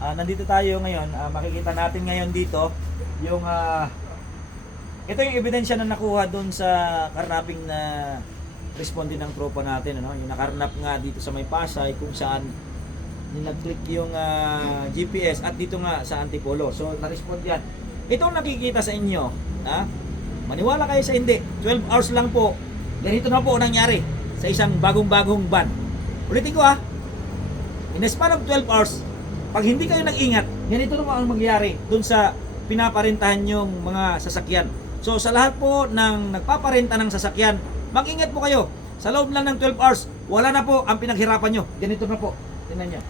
Nandito tayo ngayon. Makikita natin ngayon dito yung ito yung ebidensya na nakuha doon sa karnaping na responde ng tropa natin, ano? Yung nakarnap nga dito sa May Pasay kung saan nag-click yung GPS at dito nga sa Antipolo. So na-respond yan. Ito ang nakikita sa inyo, ha? Maniwala kayo sa hindi. 12 hours lang po. Ganito na po nangyari sa isang bagong-bagong van. Ulitin ko, in a span of 12 hours, pag hindi kayo nag-ingat, ganito naman ang mangyayari dun sa pinaparentahan yung mga sasakyan. So sa lahat po ng nagpaparenta ng sasakyan, mag-ingat po kayo. Sa loob lang ng 12 hours, wala na po ang pinaghirapan nyo. Ganito na po. Tingnan nyo.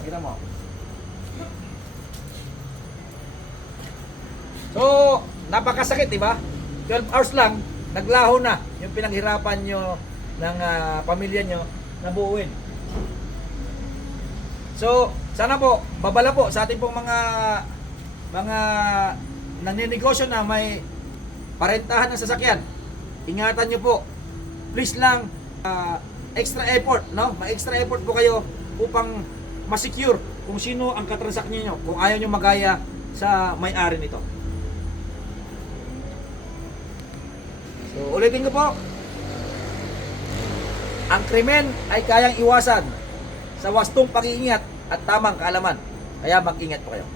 Nakita mo. So, napakasakit, di ba? 12 hours lang, naglaho na yung pinaghirapan nyo ng pamilya nyo na buuin. So, sana po, babala po sa ating pong mga naninegosyo na may parentahan ng sasakyan. Ingatan nyo po. Please lang, extra effort, no? Ma-extra effort po kayo upang ma-secure kung sino ang katransak niyo kung ayaw nyo magaya sa may-ari nito. So, ulitin ko po. Ang krimen ay kayang iwasan sa wastong pag-iingat at tamang kaalaman. Kaya mag-ingat po kayo.